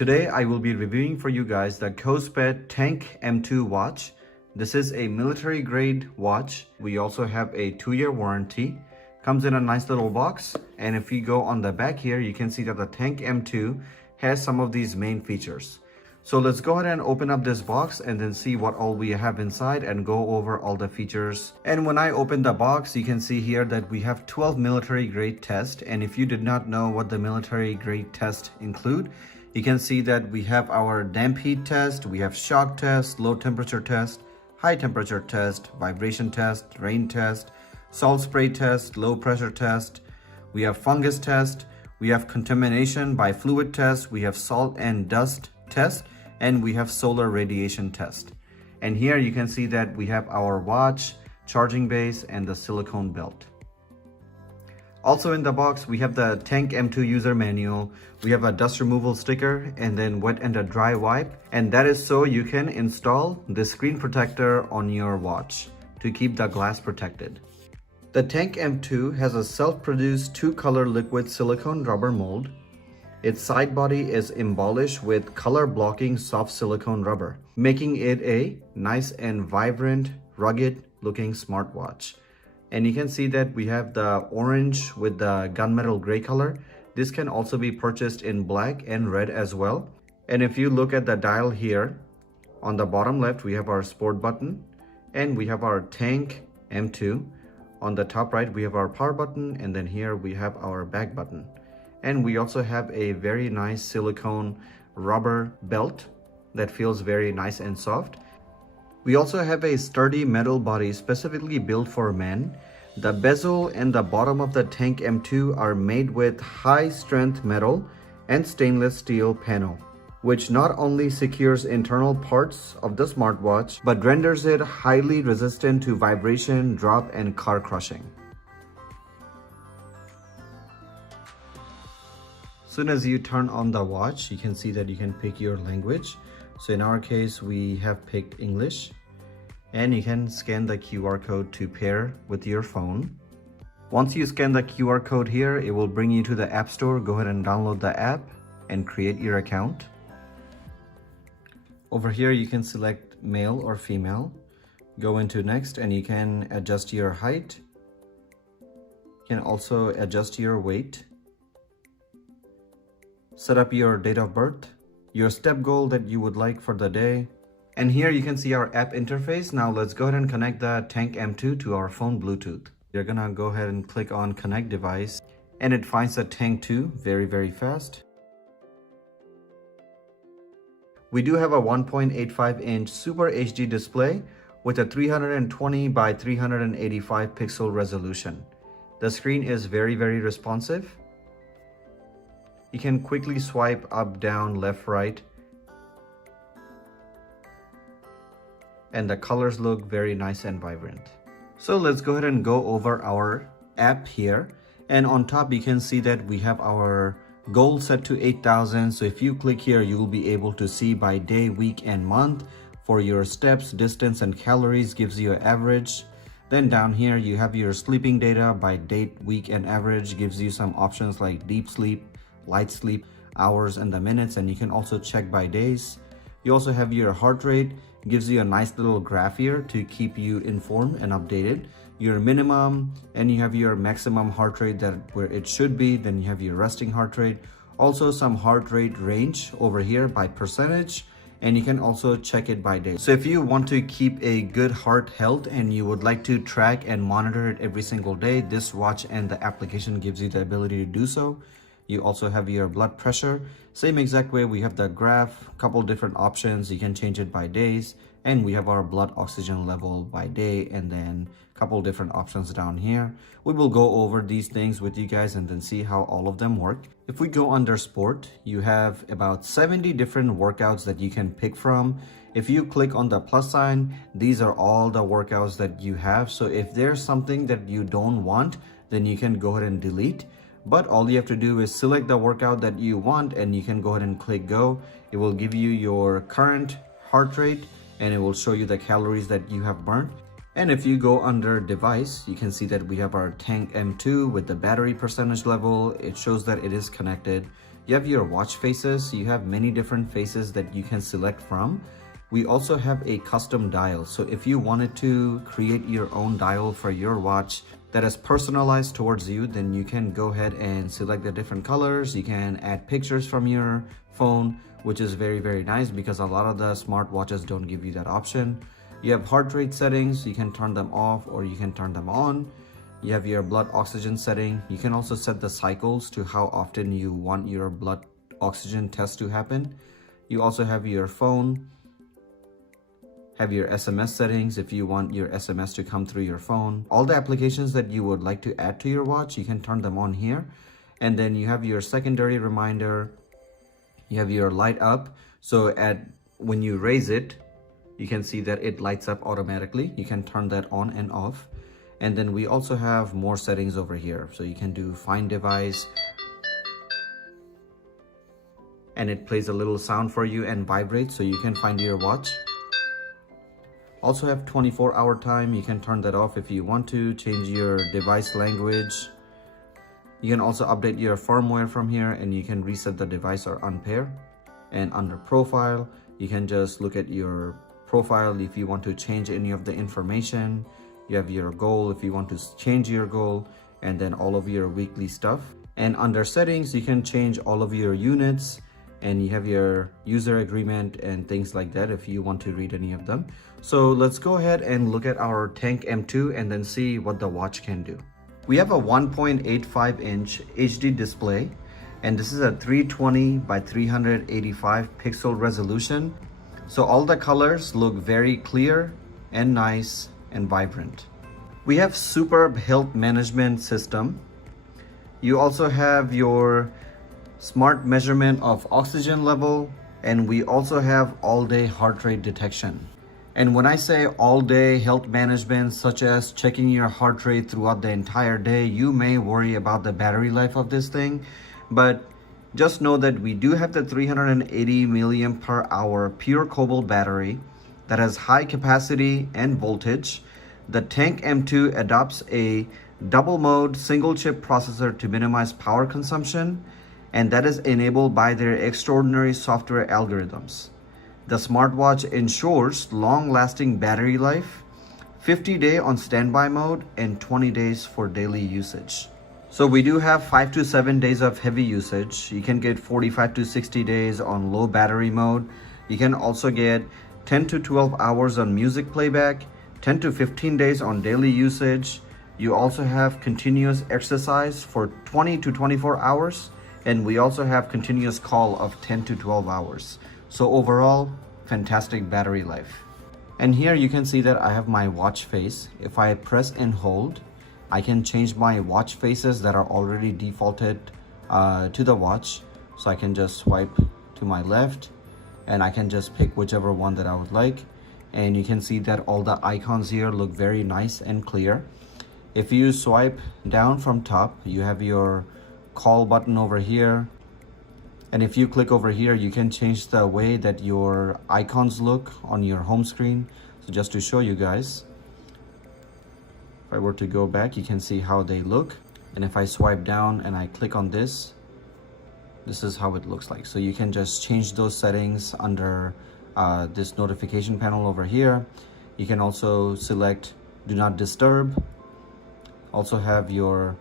Today I will be reviewing for you guys the KOSPET Tank M2 watch. This is a military grade watch. We also have a 2-year warranty. Comes in a nice little box, and if you go on the back here, you can see that the Tank M2 has some of these main features. So let's go ahead and open up this box and then see what all we have inside and go over all the features. And when I open the box, you can see here that we have 12 military grade tests. And if you did not know what the military grade tests include, you can see that we have our damp heat test, we have shock test, low temperature test, high temperature test, vibration test, rain test, salt spray test, low pressure test, we have fungus test, we have contamination by fluid test, we have salt and dust test, and we have solar radiation test. And here you can see that we have our watch, charging base, and the silicone belt. Also in the box, we have the Tank M2 user manual, we have a dust removal sticker, and then wet and a dry wipe. And that is so you can install the screen protector on your watch to keep the glass protected. The Tank M2 has a self-produced 2-color liquid silicone rubber mold. Its side body is embellished with color-blocking soft silicone rubber, making it a nice and vibrant, rugged-looking smartwatch. And you can see that we have the orange with the gunmetal gray color. This can also be purchased in black and red as well. And if you look at the dial here, on the bottom left, we have our sport button, and we have our Tank M2. On the top right, we have our power button, and then here we have our back button. And we also have a very nice silicone rubber belt that feels very nice and soft. We also have a sturdy metal body specifically built for men. The bezel and the bottom of the Tank M2 are made with high strength metal and stainless steel panel, which not only secures internal parts of the smartwatch, but renders it highly resistant to vibration, drop, and car crushing. Soon as you turn on the watch, you can see that you can pick your language. So in our case, we have picked English, and you can scan the QR code to pair with your phone. Once you scan the QR code here, it will bring you to the App Store. Go ahead and download the app and create your account. Over here, you can select male or female. Go into next, and you can adjust your height. You can also adjust your weight. Set up your date of birth, your step goal that you would like for the day. And here you can see our app interface. Now let's go ahead and connect the Tank M2 to our phone Bluetooth. You're gonna go ahead and click on connect device, and it finds the Tank 2 very fast. We do have a 1.85-inch Super HD display with a 320 by 385 pixel resolution. The screen is very responsive. You can quickly swipe up, down, left, right. And the colors look very nice and vibrant. So let's go ahead and go over our app here. And on top, you can see that we have our goal set to 8,000. So if you click here, you will be able to see by day, week, and month. For your steps, distance, and calories, gives you an average. Then down here, you have your sleeping data by date, week, and average. Gives you some options like deep sleep, light sleep, hours, and the minutes, and you can also check by days. You also have your heart rate, gives you a nice little graph here to keep you informed and updated. Your minimum, and you have your maximum heart rate, that where it should be. Then you have your resting heart rate. Also some heart rate range over here by percentage, and you can also check it by day. So if you want to keep a good heart health and you would like to track and monitor it every single day, this watch and the application gives you the ability to do so. You also have your blood pressure, same exact way. We have the graph, couple different options. You can change it by days, and we have our blood oxygen level by day, and then a couple different options down here. We will go over these things with you guys and then see how all of them work. If we go under sport, you have about 70 different workouts that you can pick from. If you click on the plus sign, these are all the workouts that you have. So if there's something that you don't want, then you can go ahead and delete. But all you have to do is select the workout that you want, and you can go ahead and click go. It will give you your current heart rate, and it will show you the calories that you have burnt. And if you go under device, you can see that we have our Tank M2 with the battery percentage level. It shows that it is connected. You have your watch faces. You have many different faces that you can select from. We also have a custom dial. So if you wanted to create your own dial for your watch that is personalized towards you, then you can go ahead and select the different colors. You can add pictures from your phone, which is very, very nice because a lot of the smartwatches don't give you that option. You have heart rate settings. You can turn them off or you can turn them on. You have your blood oxygen setting. You can also set the cycles to how often you want your blood oxygen test to happen. You also have your phone, have your SMS settings if you want your SMS to come through your phone. All the applications that you would like to add to your watch, you can turn them on here. And then you have your secondary reminder. You have your light up. So when you raise it, you can see that it lights up automatically. You can turn that on and off. And then we also have more settings over here. So you can do find device. And it plays a little sound for you and vibrates so you can find your watch. Also have 24-hour time. You can turn that off if you want to, change your device language. You can also update your firmware from here and you can reset the device or unpair. And under profile, you can just look at your profile if you want to change any of the information. You have your goal if you want to change your goal, and then all of your weekly stuff. And under settings, you can change all of your units, and you have your user agreement and things like that if you want to read any of them. So let's go ahead and look at our Tank M2 and then see what the watch can do. We have a 1.85 inch HD display, and this is a 320 by 385 pixel resolution. So all the colors look very clear and nice and vibrant. We have superb health management system. You also have your smart measurement of oxygen level, and we also have all-day heart rate detection. And when I say all-day health management, such as checking your heart rate throughout the entire day, you may worry about the battery life of this thing, but just know that we do have the 380 milliamp per hour pure cobalt battery that has high capacity and voltage. The Tank M2 adopts a double mode single chip processor to minimize power consumption, and that is enabled by their extraordinary software algorithms. The smartwatch ensures long-lasting battery life, 50-day on standby mode, and 20 days for daily usage. So we do have 5 to 7 days of heavy usage. You can get 45 to 60 days on low battery mode. You can also get 10 to 12 hours on music playback, 10 to 15 days on daily usage. You also have continuous exercise for 20 to 24 hours. And we also have continuous call of 10 to 12 hours. So overall, fantastic battery life. And here you can see that I have my watch face. If I press and hold, I can change my watch faces that are already defaulted to the watch. So I can just swipe to my left and I can just pick whichever one that I would like. And you can see that all the icons here look very nice and clear. If you swipe down from top, you have your call button over here, and if you click over here, you can change the way that your icons look on your home screen. So just to show you guys, if I were to go back, you can see how they look. And if I swipe down and I click on this is how it looks like. So you can just change those settings under this notification panel over here. You can also select do not disturb, also have your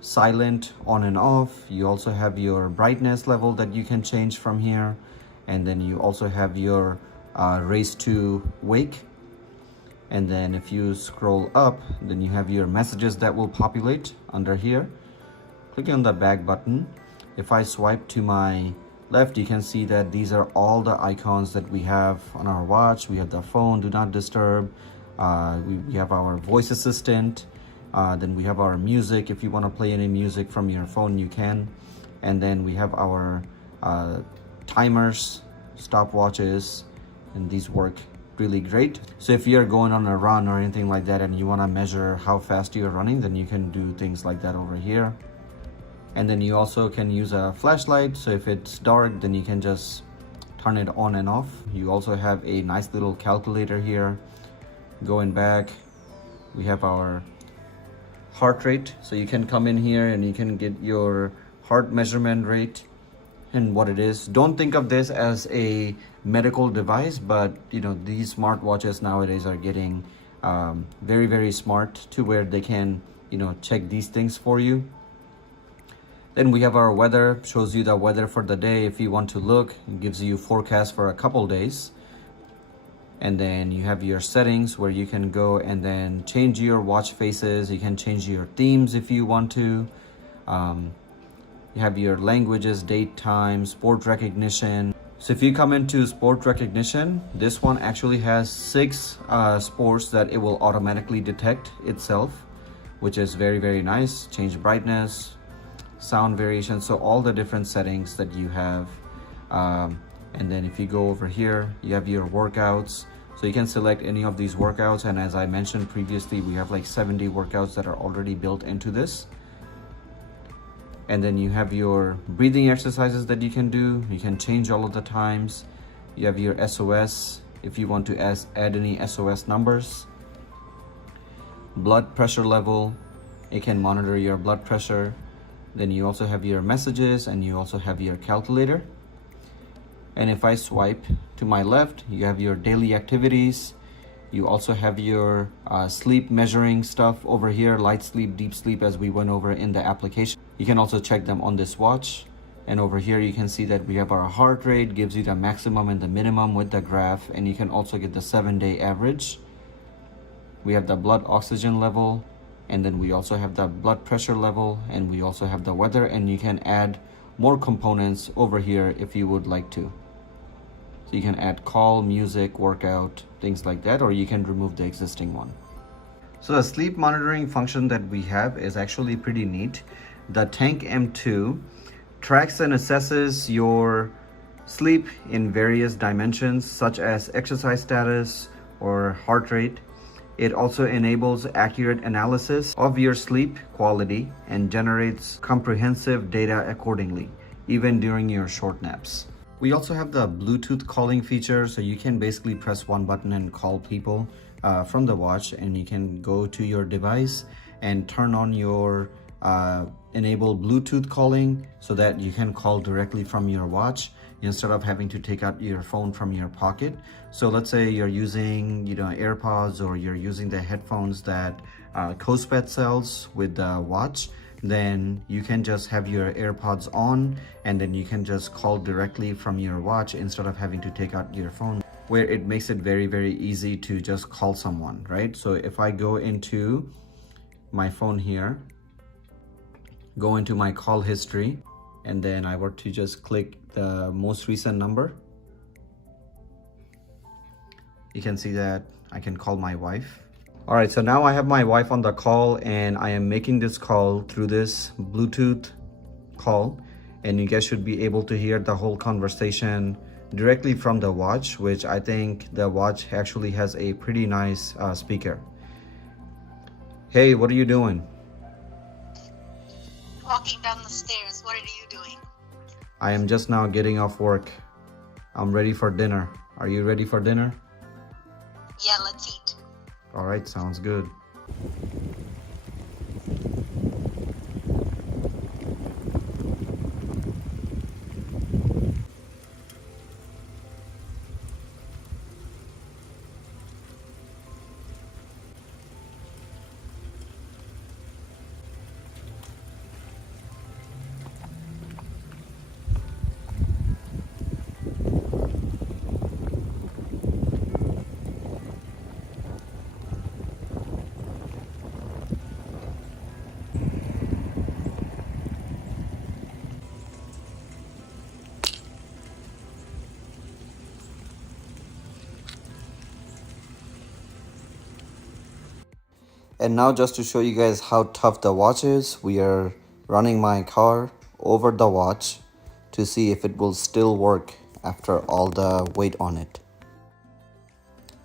silent on and off. You also have your brightness level that you can change from here, and then you also have your raise to wake. And then if you scroll up, then you have your messages that will populate under here. Clicking on the back button, if I swipe to my left, you can see that these are all the icons that we have on our watch. We have the phone, do not disturb, we have our voice assistant. Then we have our music. If you want to play any music from your phone, you can. And then we have our timers, stopwatches, and these work really great. So if you're going on a run or anything like that and you want to measure how fast you're running, then you can do things like that over here. And then you also can use a flashlight. So if it's dark, then you can just turn it on and off. You also have a nice little calculator here. Going back, we have our heart rate. So you can come in here and you can get your heart measurement rate. and what it is. Don't think of this as a medical device, but you know, these smartwatches nowadays are getting very, very smart to where they can, you know, check these things for you. Then we have our weather, shows you the weather for the day. If you want to look, it gives you forecast for a couple days. And then you have your settings where you can go and then change your watch faces. You can change your themes if you want to. You have your languages, date, time, sport recognition. So if you come into sport recognition, this one actually has 6 sports that it will automatically detect itself, which is very, very nice. Change brightness, sound variation, so all the different settings that you have. And then if you go over here, you have your workouts. So you can select any of these workouts. And as I mentioned previously, we have like 70 workouts that are already built into this. And then you have your breathing exercises that you can do. You can change all of the times. You have your SOS if you want to add any SOS numbers. Blood pressure level, it can monitor your blood pressure. Then you also have your messages, and you also have your calculator. And if I swipe to my left, you have your daily activities. You also have your sleep measuring stuff over here, light sleep, deep sleep, as we went over in the application. You can also check them on this watch. And over here you can see that we have our heart rate, gives you the maximum and the minimum with the graph, and you can also get the 7-day average. We have the blood oxygen level, and then we also have the blood pressure level, and we also have the weather, and you can add more components over here if you would like to. So you can add call, music, workout, things like that, or you can remove the existing one. So the sleep monitoring function that we have is actually pretty neat. The Tank M2 tracks and assesses your sleep in various dimensions, such as exercise status or heart rate. It also enables accurate analysis of your sleep quality and generates comprehensive data accordingly, even during your short naps. We also have the Bluetooth calling feature, so you can basically press one button and call people from the watch, and you can go to your device and turn on your enable Bluetooth calling so that you can call directly from your watch instead of having to take out your phone from your pocket. So let's say you're using, you know, AirPods, or you're using the headphones that KOSPET sells with the watch. Then you can just have your AirPods on, and then you can just call directly from your watch instead of having to take out your phone, where it makes it very, very easy to just call someone, right? So if I go into my phone here, go into my call history, and then I were to just click the most recent number, you can see that I can call my wife. All right, so now I have my wife on the call, and I am making this call through this Bluetooth call, and you guys should be able to hear the whole conversation directly from the watch, which I think the watch actually has a pretty nice speaker. Hey, what are you doing? Walking down the stairs. What are you doing? I am just now getting off work. I'm ready for dinner. Are you ready for dinner? Yeah, let's eat. All right, sounds good. And now, just to show you guys how tough the watch is, we are running my car over the watch to see if it will still work after all the weight on it.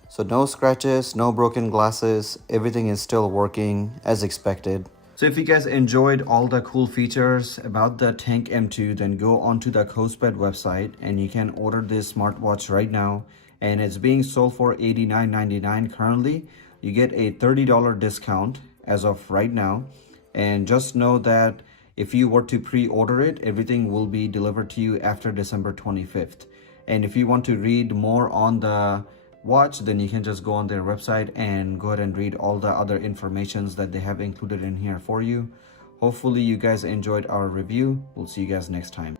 So no scratches, no broken glasses, everything is still working as expected. So if you guys enjoyed all the cool features about the Tank M2, then go onto the KOSPET website and you can order this smartwatch right now. And it's being sold for $89.99 currently. You get a $30 discount as of right now. And just know that If you were to pre-order it, everything will be delivered to you after December 25th. And if you want to read more on the watch, then you can just go on their website and go ahead and read all the other informations that they have included in here for you. Hopefully you guys enjoyed our review. We'll see you guys next time.